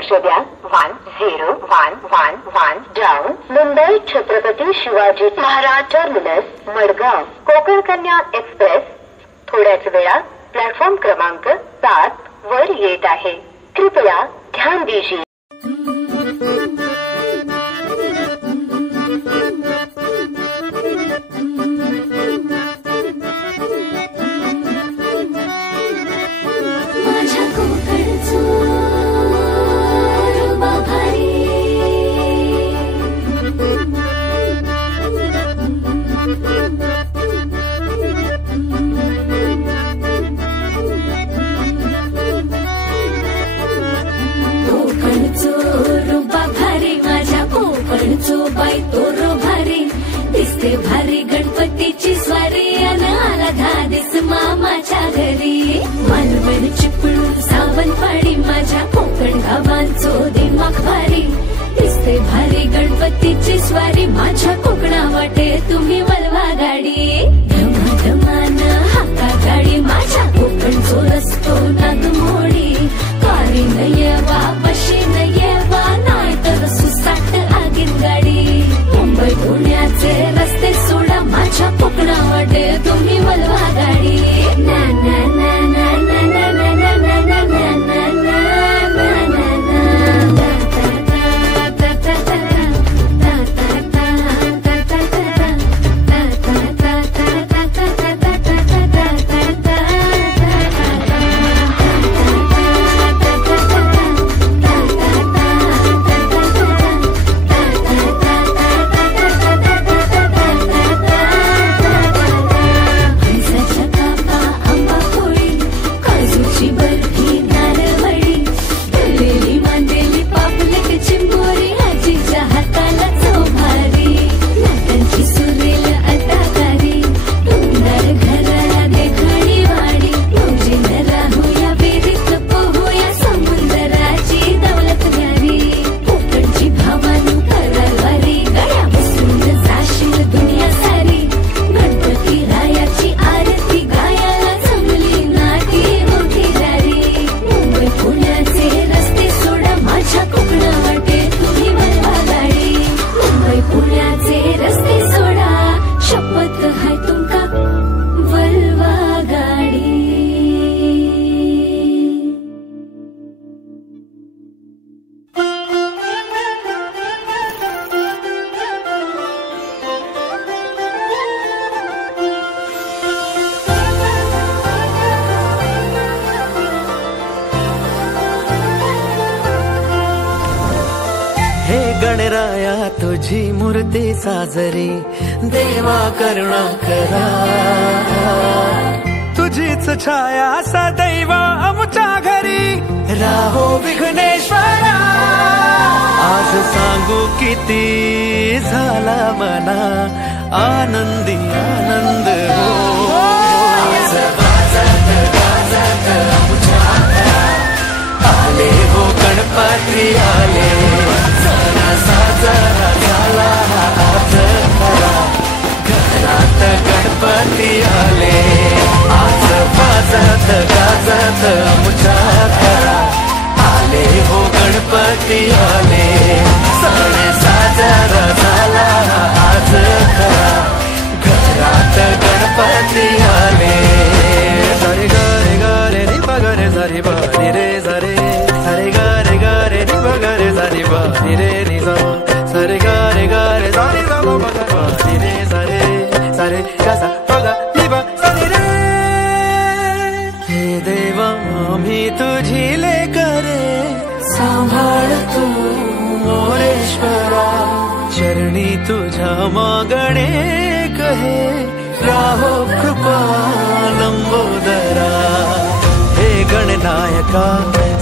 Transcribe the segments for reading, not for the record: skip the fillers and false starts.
लक्ष द्या. 1011 down. Mumbai Chhatrapati Shivaji Maharaj terminus Madgaon Konkan Kanya express थोड्याच वेळात प्लॅटफॉर्म क्रमांक 7 वर येत आहे. कृपया ध्यान दीजिए. दिसते भारी गणपतीची स्वारी अन आला धादिस मामाच्या घरी. मालवण चिपळूण सावंतवाडी माझ्या कोकण गावांचो दिमाग भारी. दिसते भारी गणपतीची स्वारी माझ्या कोकणा वाटे तुम्ही वलवा गाडी. धमाधमान हाका गाडी माझ्या कोकणचो रस्तो नागमोडी. कारी न येवा बशी न येवा नाही तर सुसाट आगीन गाडी. मुंबई पुण्याचे रस्ते सोडा माझ्या कोकणा वाटे तुम्ही वलवा गाडी. ना ना ना ना ना ना ना ना ना ना ना ना ना ना गणराया तुझी मूर्ती साजरी देवा करुणा करा. तुझीच छाया सदैव आमच्या घरी राहो विघ्नेश्वरा. आज सांगू किती झाला मना आनंदी आनंद हो. आज वाजत गाजत आमच्या आले हो गणपती आले. साजरा झाला आज खरा घरात गणपती आले. आज वाजत गाजत आमच्या घरा आले हो गणपती आले. सण साजरा झाला आज खरा घरात गणपती आले. सारे गारे गारे रे पगरे सारे बारी रे सारे सारे गारे गारे रे पगरे सारे बारी रे रे सारे गारे गारे सारे गा मा गा बारी रे सारे सारे गा सा पगा निबा सारे रे. हे देवा आम्ही तुझी लेकरे सांभाळ तू मोरेश्वरा. चरणी तुझ्या मागणे कहे राहो कृपा लंबोदरा. हे गणनायका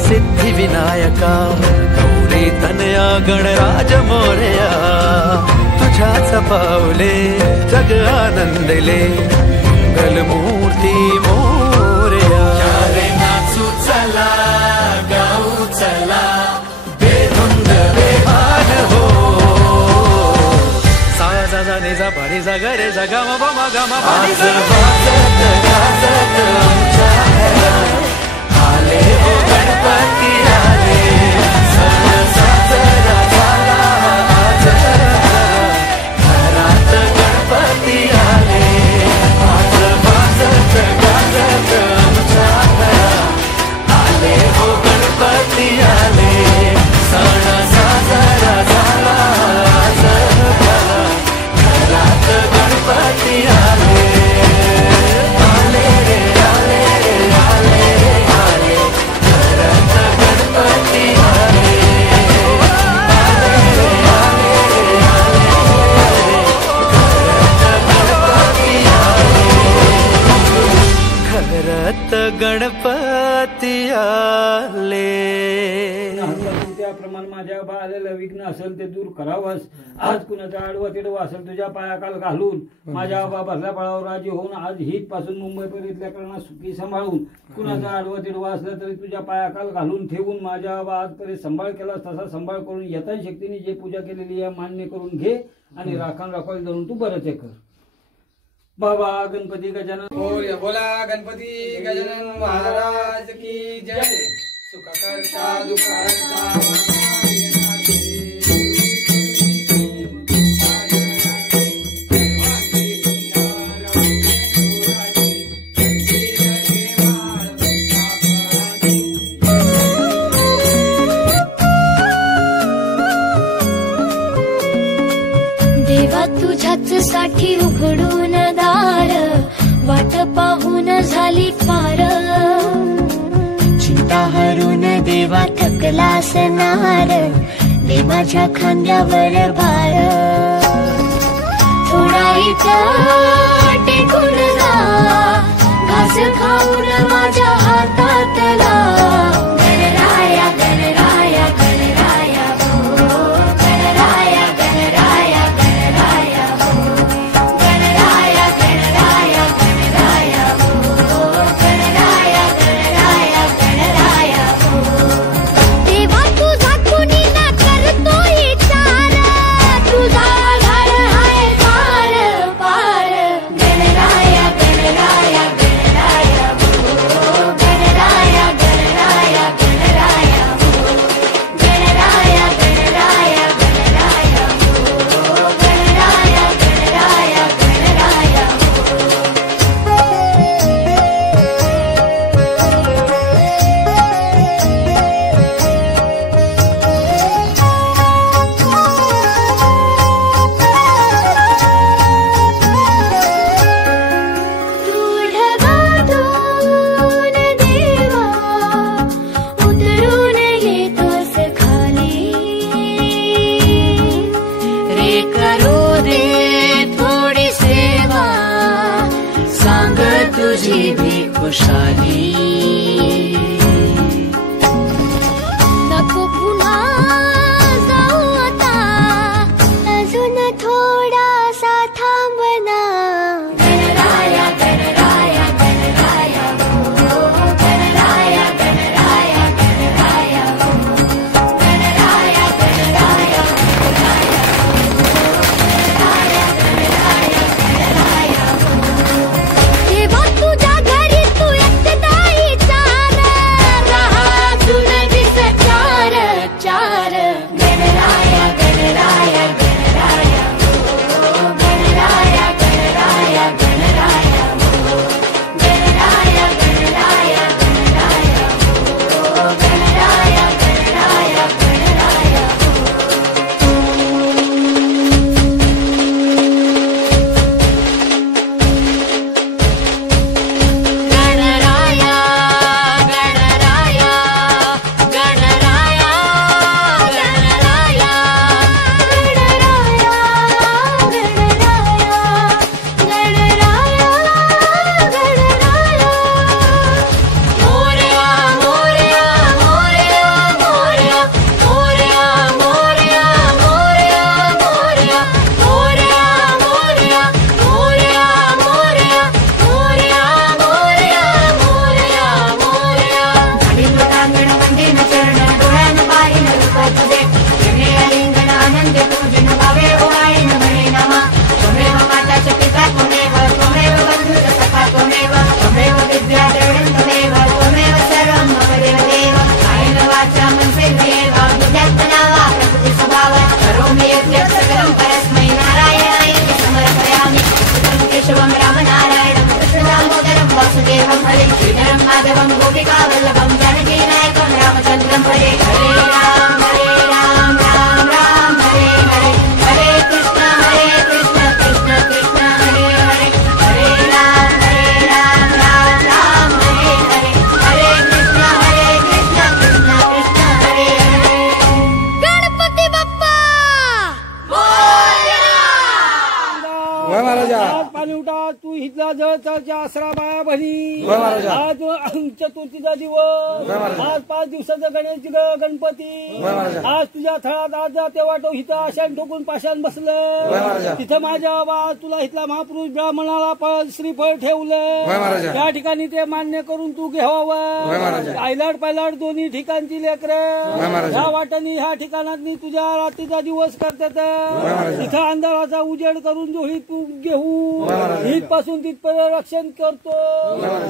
सिद्धी विनायका गौरी तनया गणराज मोरया. तुझ्याच पावले जग आनंदले मंगलमूर्ती मोरया. नाचू चला गाऊ चला बेधुंद बेभान हो. सा जा जा नि जा पा नि जा ग रे जा गा मा पा मा गा मा पा नि जा. वाजत गाजत आमच्या घरा आले हो गणपती आले. माझ्या बा आलेलं विघ्न असेल ते दूर करावंस. आज कुणाचा आडवं तिडवं असेल तुझ्या पायाकाल घालून माझ्या बा भरल्या फळावर राजी होऊन आज हितपासून मुंबईपर्यंतल्या कारणात सुखी सांभाळून कुणाचा आडवं तिडवं असलं तरी तुझ्या पायाकाल घालून ठेवून माझ्या बा आजपर्यंत सांभाळ केला तसा सांभाळ करून यथान शक्तीने जे पूजा केलेली आहे मान्य करून घे आणि राखण राखोल धरून तू बरं ते कर. बाबा गणपती गजानन बोला गणपती गजानन महाराज की जय. सुखकर्ता दुःखहर्ता देवा तुझ्याच साठी उघडून दार वाट पाहून झाली पार. चिंता हरून देवा थकला असणार दे माझ्या खांद्यावर भार. थोडा इथं टेकून जा घास खाऊन माझ्या हातातला. गणराया गणराया गणराया हो गणराया गणराया गणराया हो गणराया गणराया गणराया हो गणराया गणराया गणराया हो. देवा तुझा कुणी ना करतो विचार तुझा आधार आहे पार पार. गणराया गणराया गणराया हो गणराया गणराया पाणी उठा तू हितला जळचा आसरा बाया बहिणी आज चतुर्थीचा दिवस आज 5 दिवसाचा गणपती आज तुझ्या थळात आज ते वाटो हिथं आशान ठोकून पाशान बसलं तिथं माझ्या बाबा तुला हितला महापुरुष ब्राह्मणाला श्रीफळ ठेवलं त्या ठिकाणी ते मान्य करून तू घ्यावं आयलाड पायलाड दोन्ही ठिकाणची लेकरं ह्या वाटानी ह्या ठिकाणात तुझ्या रात्रीचा दिवस करतात तिथं अंधाराचा उजेड करून जो हित तू घेऊ हितपासून तिथपर्यंत रक्षण करतो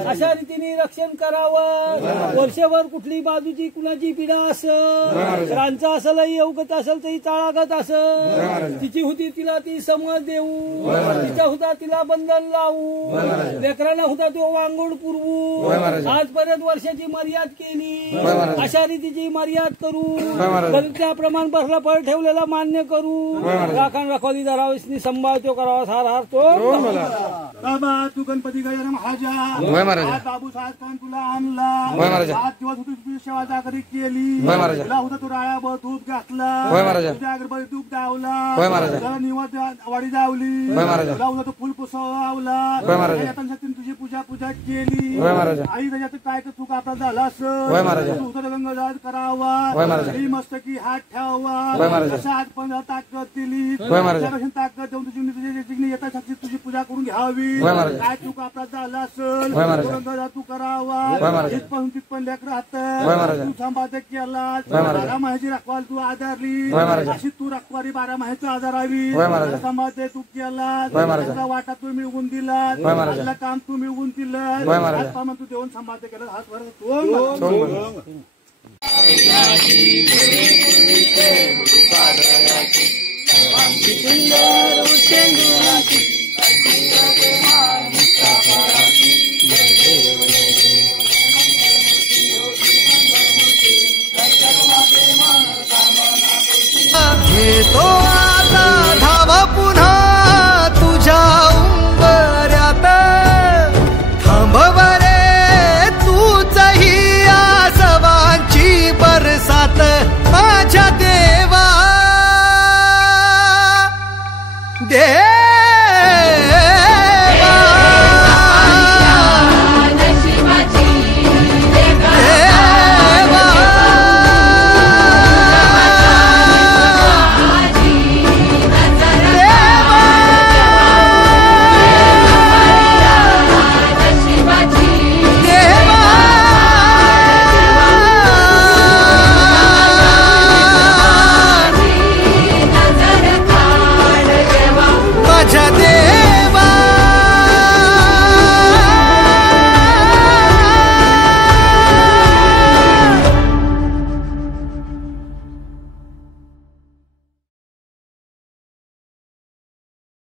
अशा रीतीने रक्षण करावं वर्षभर कुठली बाजूची कुणाची पिढा असं रांचा असल अवगत असेल तरी चाळागत असं तिची होती तिला ती समज देऊ तिचा होता तिला बंधन लावू लेकरांना होता तो वांगोड पुरवू आजपर्यंत वर्षाची मर्याद केली अशा रीतीची मर्याद करू त्याप्रमाणे बसला फळ ठेवलेला मान्य करू राखण रखवाली धरावीसनी संभाळतो करावा सार हार तो बाबा तू गणपती गजानन महाराजा बाबू साहेब तुला आणला 7 दिवस होती तुझी सेवा जागरी केली तुला होता तू राळा दूध घातला तुझ्या अगरबत्ती दूध दावला निवाद वाडी दावली तुला होता तो फुल पुसवला तुझी पूजा केली आई त्याच्यात काय तू आपला झाला असं गंगादार करावा मस्तकी हात ठेवावा जसा हात पण ताकद दिली ताकद देऊन तुझी येता शक्ती तुझी पूजा करून घ्यावी काय चूक आपला झाला असेल गंगादार तू करावा तिथपासून तिथपण लेकर राहत तू संपादक केला 12 महिन्याची रखवाल तू आधारली अशी तू रखवारी 12 महिन्याची आधारावी संपादक तू केला वाटा तू मिळवून दिला काम तू मिळवून दिलं तू देऊन संपादक केला हात वर घेतो